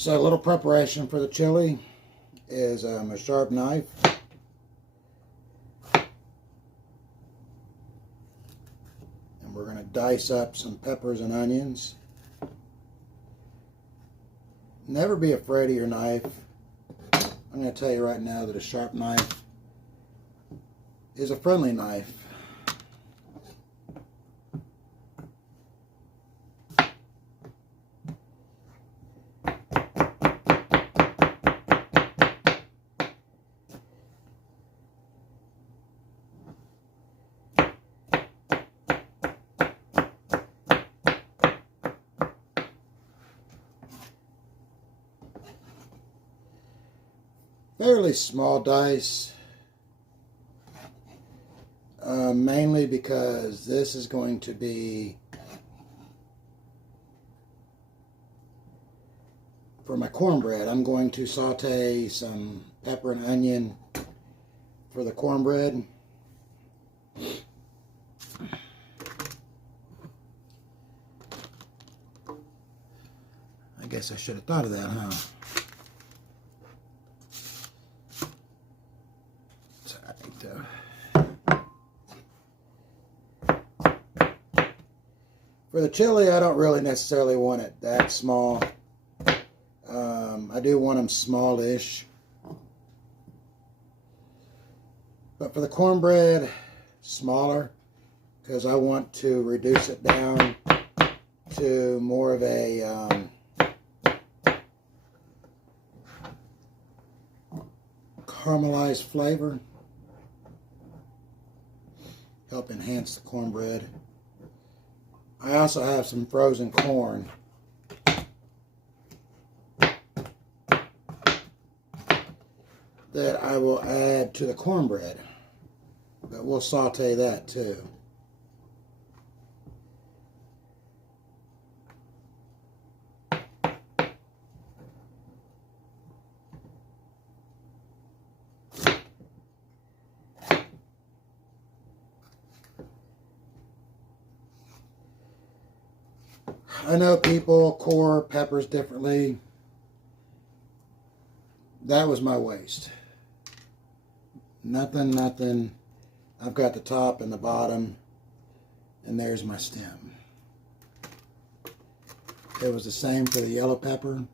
So a little preparation for the chili is a sharp knife. And we're going to dice up some peppers and onions. Never be afraid of your knife. I'm going to tell you right now that a sharp knife is a friendly knife. Fairly small dice, mainly because this is going to be for my cornbread. I'm going to saute some pepper and onion for the cornbread. I guess I should have thought of that, huh? For the chili, I don't really necessarily want it that small. I do want them smallish. But for the cornbread, smaller, because I want to reduce it down to more of a caramelized flavor. Help enhance the cornbread. I also have some frozen corn. That I will add to the cornbread. But we'll saute that too. I know people core peppers differently. That was my waste. Nothing. I've got the top and the bottom, and there's my stem. It was the same for the yellow pepper.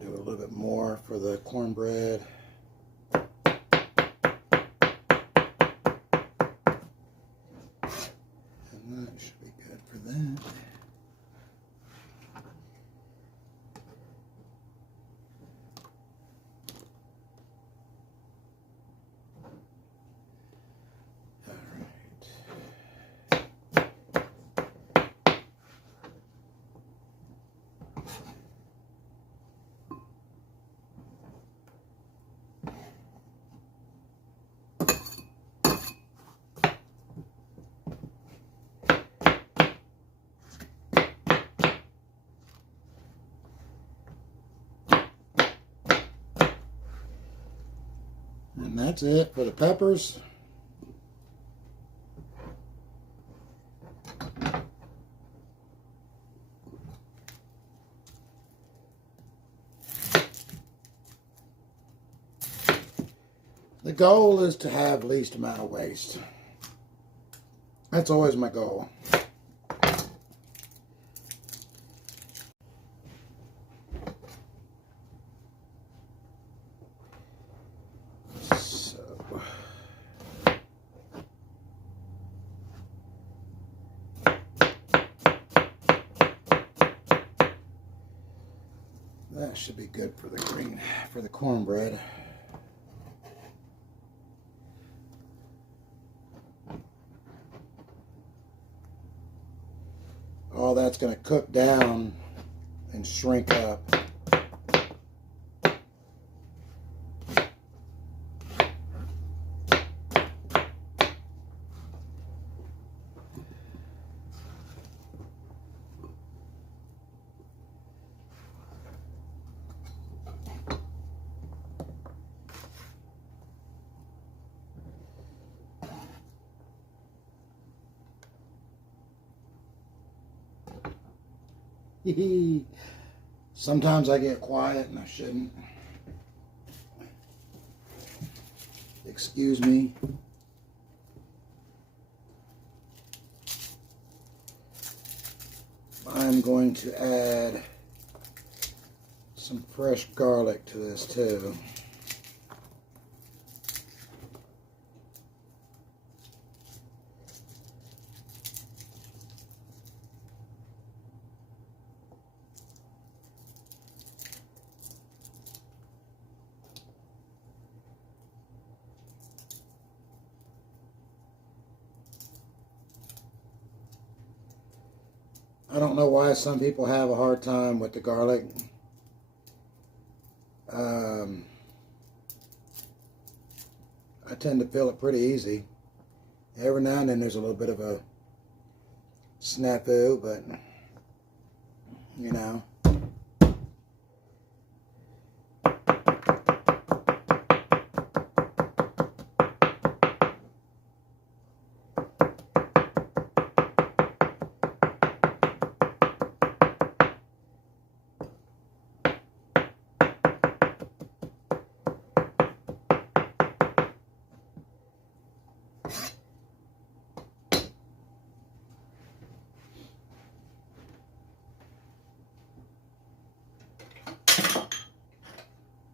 Do a little bit more for the cornbread. And that should be good for that. And that's it for the peppers. The goal is to have least amount of waste. That's always my goal. That should be good for the cornbread. All that's going to cook down and shrink up. Sometimes I get quiet and I shouldn't. Excuse me. I'm going to add some fresh garlic to this too. I don't know why some people have a hard time with the garlic. I tend to feel it pretty easy. Every now and then there's a little bit of a snafu, but you know.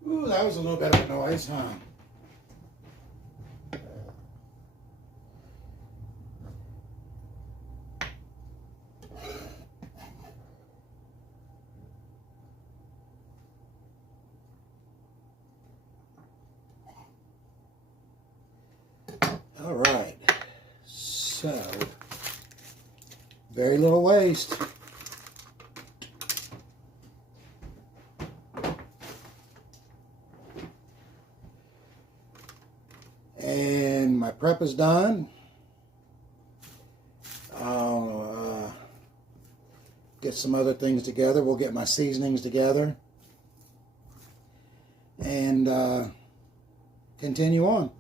Ooh, that was a little bit of a noise, huh? All right, so very little waste. And my prep is done. I'll get some other things together. We'll get my seasonings together and continue on.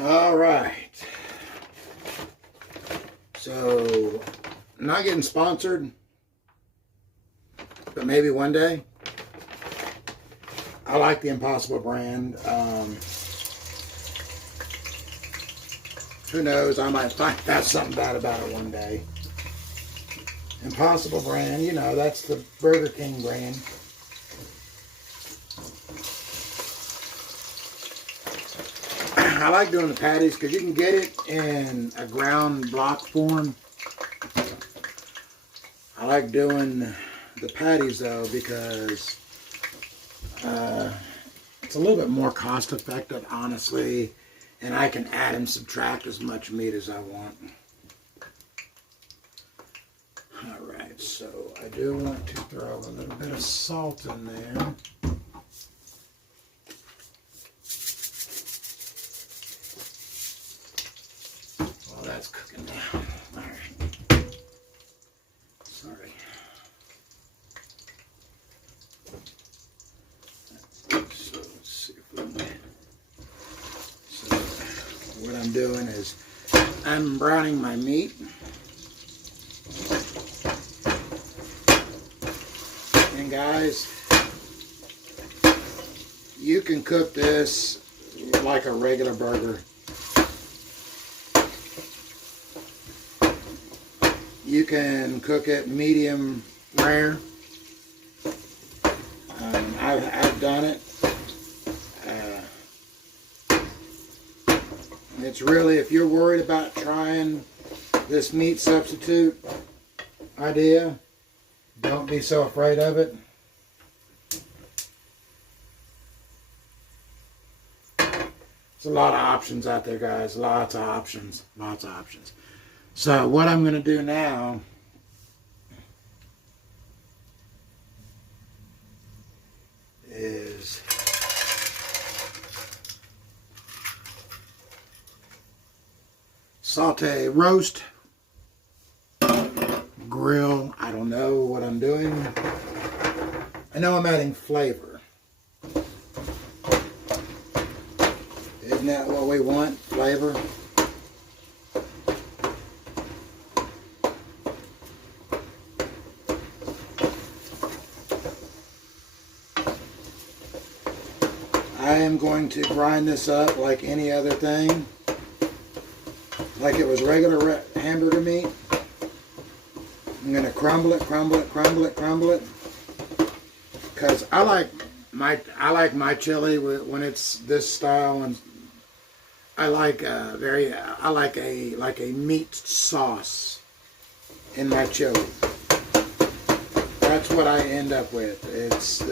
All right. So, not getting sponsored, but maybe one day. I like the Impossible brand. Who knows? I might find out something bad about it one day. Impossible brand, you know, that's the Burger King brand. I like doing the patties because you can get it in a ground block form. I like doing the patties though because it's a little bit more cost effective, honestly, and I can add and subtract as much meat as I want. Alright, so I do want to throw a little bit of salt in there. While that's cooking down. Alright. Sorry. So let's see if we can. So what I'm doing is I'm browning my meat. And guys, you can cook this like a regular burger. You can cook it medium rare. I've done it. It's really, if you're worried about trying this meat substitute idea, don't be so afraid of it. There's a lot of options out there, guys. Lots of options. Lots of options. So what I'm going to do now is saute, roast, grill. I don't know what I'm doing. I know I'm adding flavor. Isn't that what we want? Flavor? I am going to grind this up like any other thing, like it was regular hamburger meat. I'm going to crumble it, crumble it, crumble it, crumble it, because I like my chili when it's this style, and I like a meat sauce in my chili. That's what I end up with. It's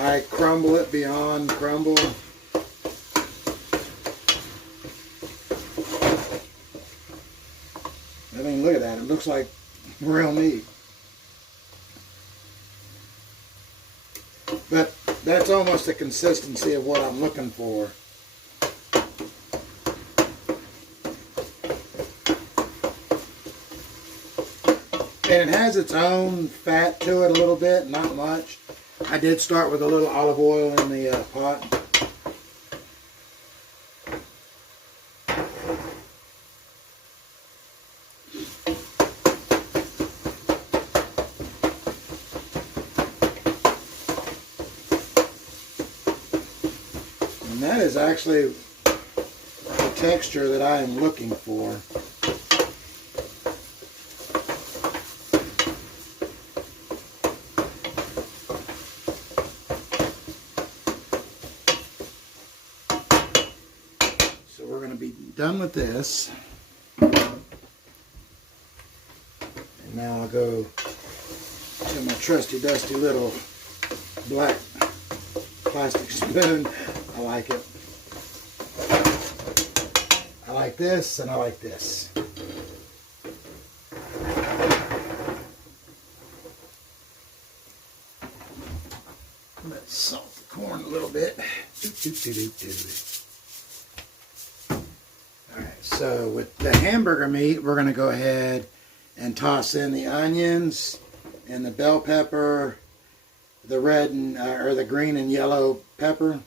I crumble it beyond crumble. I mean, look at that. It looks like real meat. But that's almost the consistency of what I'm looking for. And it has its own fat to it a little bit, not much. I did start with a little olive oil in the pot. And that is actually the texture that I am looking for. We're going to be done with this. And now I'll go to my trusty dusty little black plastic spoon. I like it. I like this and I like this. Let's salt the corn a little bit. Alright, so with the hamburger meat, we're going to go ahead and toss in the onions and the bell pepper, the red and or the green and yellow pepper.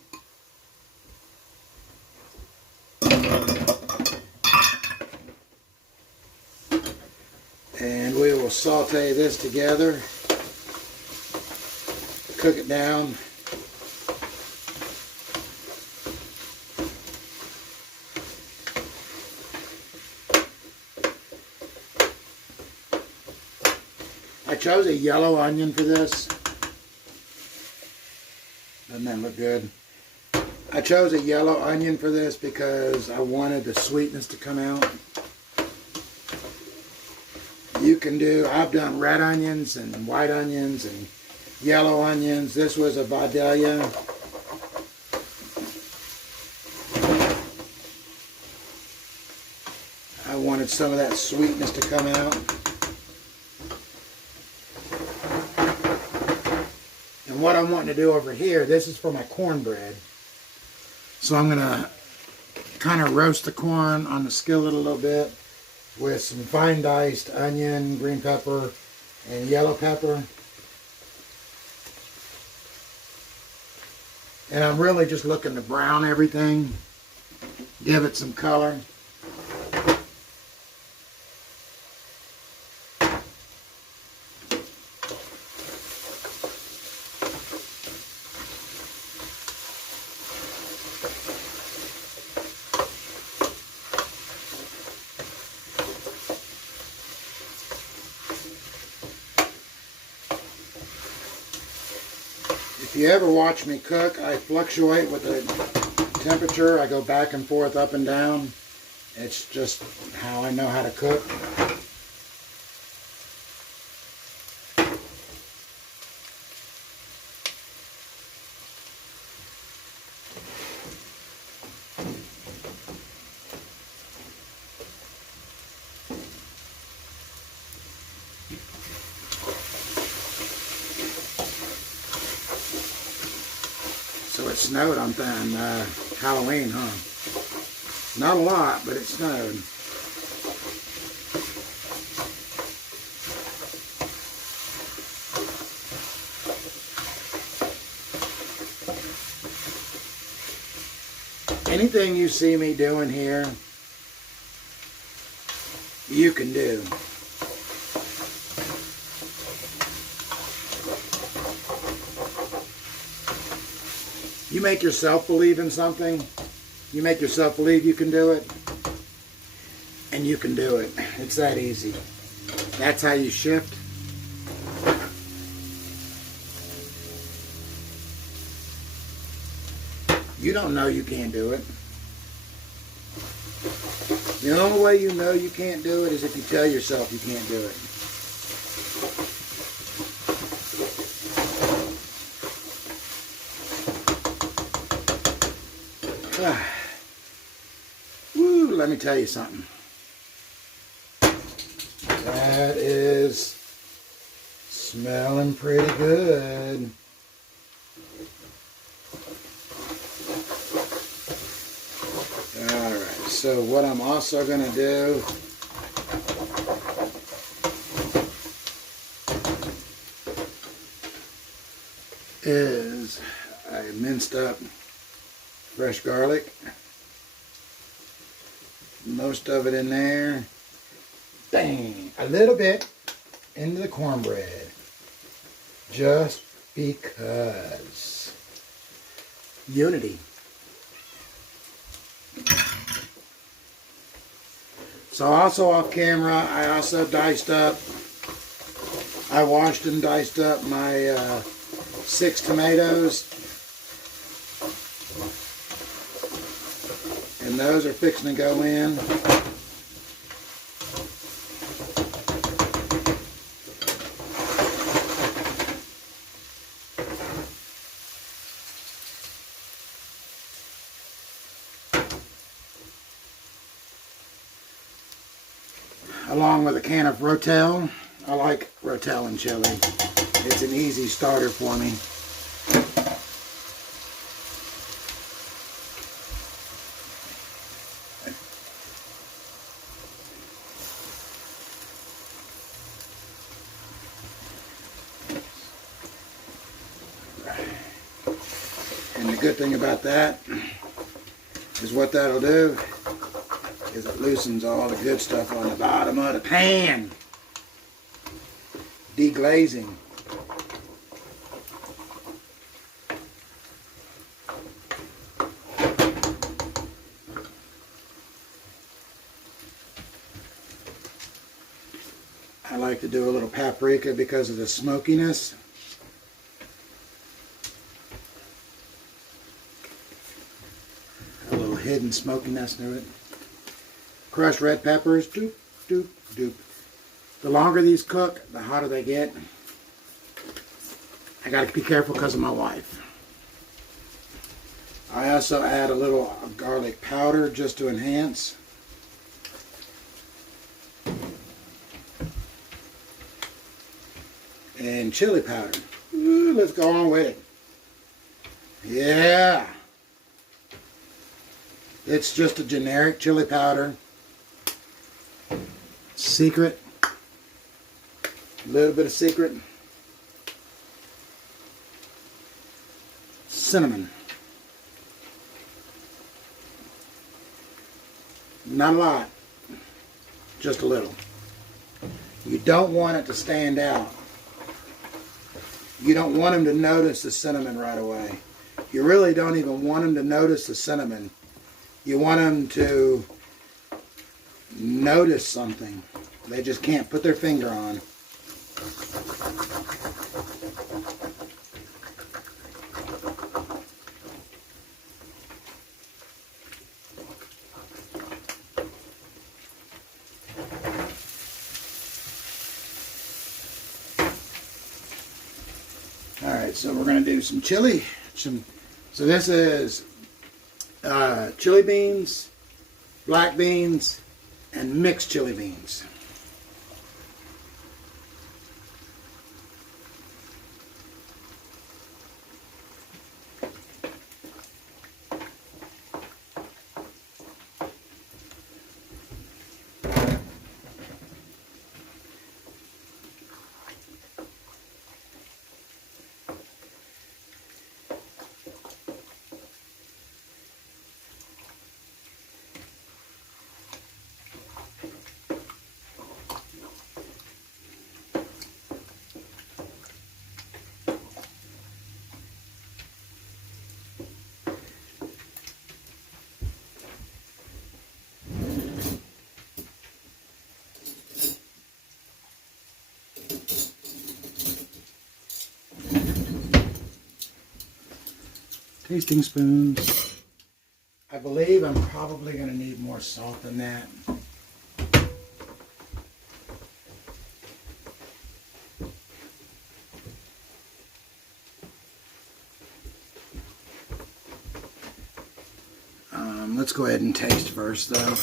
And we will saute this together, cook it down. I chose a yellow onion for this. Doesn't that look good? I chose a yellow onion for this because I wanted the sweetness to come out. You can do, I've done red onions and white onions and yellow onions. This was a Vidalia. I wanted some of that sweetness to come out. And what I'm wanting to do over here, this is for my cornbread. So I'm going to kind of roast the corn on the skillet a little bit with some fine diced onion, green pepper, and yellow pepper. And I'm really just looking to brown everything, give it some color. If you ever watch me cook, I fluctuate with the temperature. I go back and forth, up and down. It's just how I know how to cook. So it snowed on Halloween, huh? Not a lot, but it snowed. Anything you see me doing here, you can do. You make yourself believe in something. You make yourself believe you can do it. And you can do it. It's that easy. That's how you shift. You don't know you can't do it. The only way you know you can't do it is if you tell yourself you can't do it. Woo, let me tell you something. That is smelling pretty good. Alright, so what I'm also going to do is I minced up fresh garlic. Most of it in there. Bang! A little bit into the cornbread. Just because. Unity. So also off camera, I also diced up, I washed and diced up my 6 tomatoes. And those are fixing to go in. Along with a can of Rotel. I like Rotel and chili. It's an easy starter for me. And the good thing about that is what that'll do is it loosens all the good stuff on the bottom of the pan. Deglazing. I like to do a little paprika because of the smokiness. A little hidden smokiness to it. Crushed red peppers, doop, doop, doop. The longer these cook, the hotter they get. I gotta be careful because of my wife. I also add a little garlic powder just to enhance. And chili powder. Ooh, let's go on with it. Yeah. It's just a generic chili powder. Secret. A little bit of secret. Cinnamon. Not a lot. Just a little. You don't want it to stand out. You don't want them to notice the cinnamon right away. You really don't even want them to notice the cinnamon. You want them to notice something they just can't put their finger on. Alright, so we're going to do some chili. So this is chili beans, black beans, and mixed chili beans. tasting spoons. I believe I'm probably going to need more salt than that. Let's go ahead and taste first, though.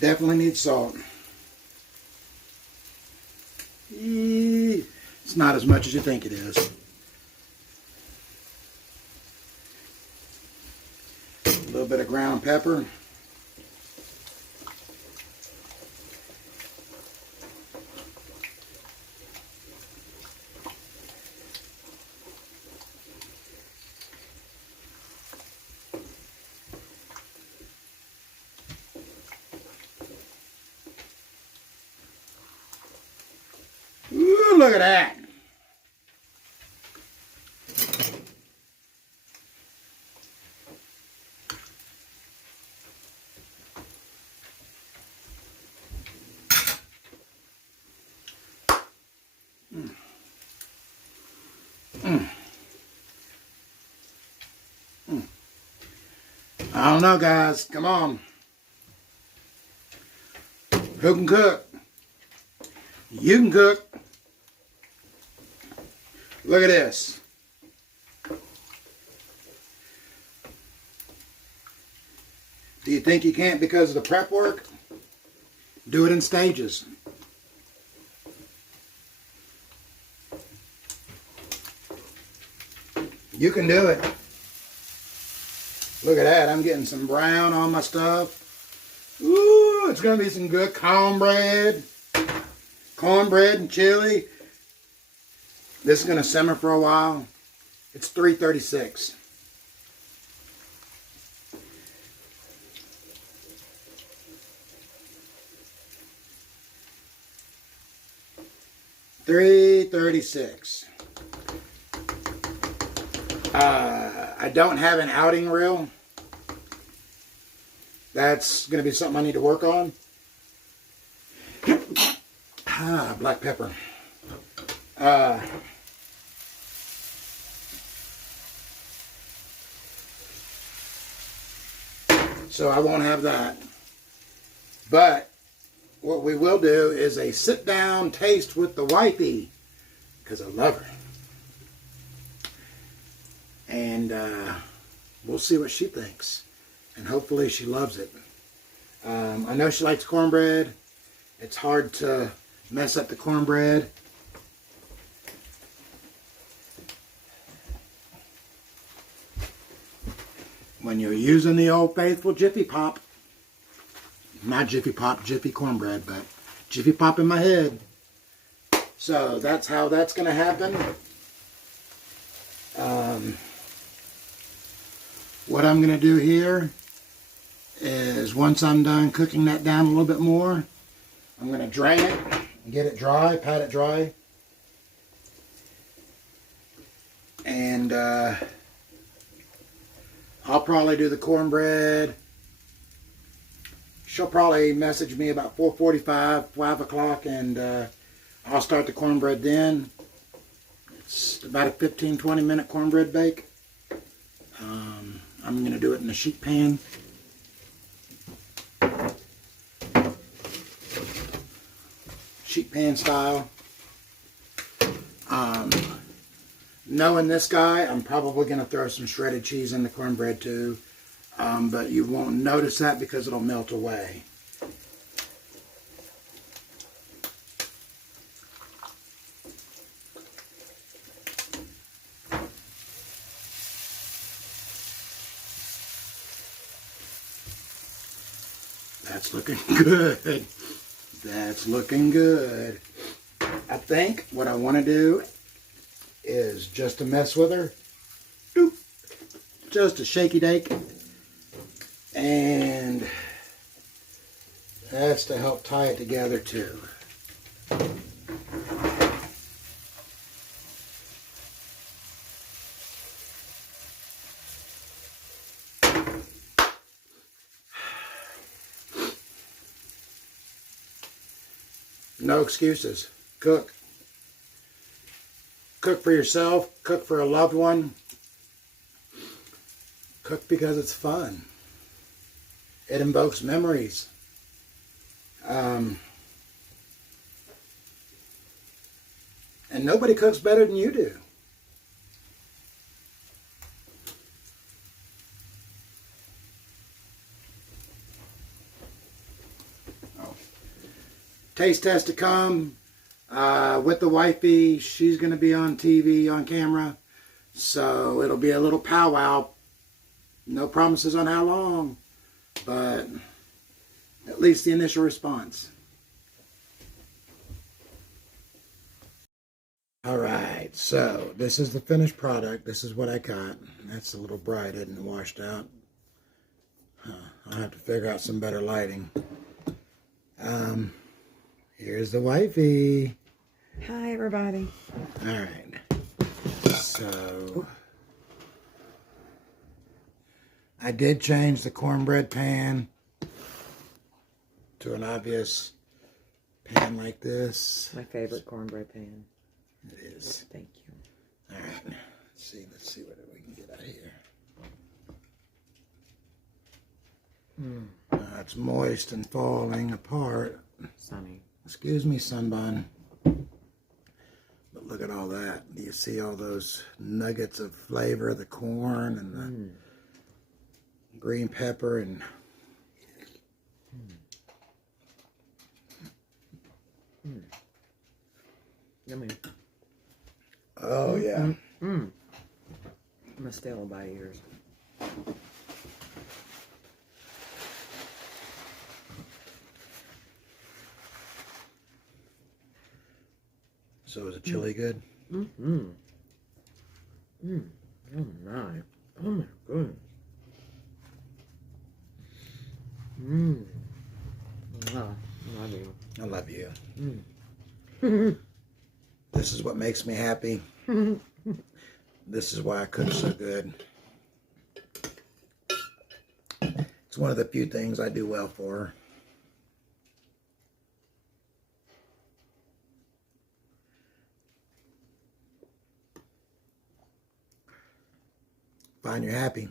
Definitely need salt. It's not as much as you think it is. A little bit of ground pepper. Ooh, look at that. I don't know, guys. Come on. Who can cook? You can cook. Look at this. Do you think you can't because of the prep work? Do it in stages. You can do it. Look at that. I'm getting some brown on my stuff. Ooh, it's going to be some good cornbread. Cornbread and chili. This is going to simmer for a while. It's 3:36. $3:36. I don't have an outing reel. That's going to be something I need to work on. Black pepper. So I won't have that. But what we will do is a sit-down taste with the wifey, because I love her. And we'll see what she thinks. And hopefully she loves it. I know she likes cornbread. It's hard to mess up the cornbread. When you're using the old faithful Jiffy Pop. Not Jiffy Pop, Jiffy cornbread, but Jiffy Pop in my head. So that's how that's going to happen. What I'm going to do here is once I'm done cooking that down a little bit more, I'm going to drain it, get it dry, pat it dry. And I'll probably do the cornbread. She'll probably message me about 4:45, 5 o'clock, and I'll start the cornbread then. It's about a 15-20 minute cornbread bake. I'm going to do it in a sheet pan. Sheet pan style. Knowing this guy, I'm probably going to throw some shredded cheese in the cornbread too. But you won't notice that because it'll melt away. That's looking good. That's looking good. I think what I want to do is just to mess with her. Doop. Just a shaky dake. And that's to help tie it together too. No excuses. Cook. Cook for yourself. Cook for a loved one. Cook because it's fun. It invokes memories. And nobody cooks better than you do. Taste test to come with the wifey. She's going to be on TV, on camera. So it'll be a little powwow. No promises on how long, but at least the initial response. All right, so this is the finished product. This is what I got. That's a little bright, isn't it? Washed out. I'll have to figure out some better lighting. Here's the wifey. Hi, everybody. All right. So I did change the cornbread pan to an obvious pan like this. My favorite cornbread pan. It is. Thank you. All right. Let's see what we can get out of here. It's moist and falling apart. Sunny. Excuse me, Sunbun. But look at all that. Do you see all those nuggets of flavor, the corn and the green pepper and Yummy. oh yeah. I'm gonna stay all by ears. So is the chili good? Oh my. Oh my goodness. Wow. I love you. I love you. This is what makes me happy. This is why I cook so good. It's one of the few things I do well for. Find you're happy.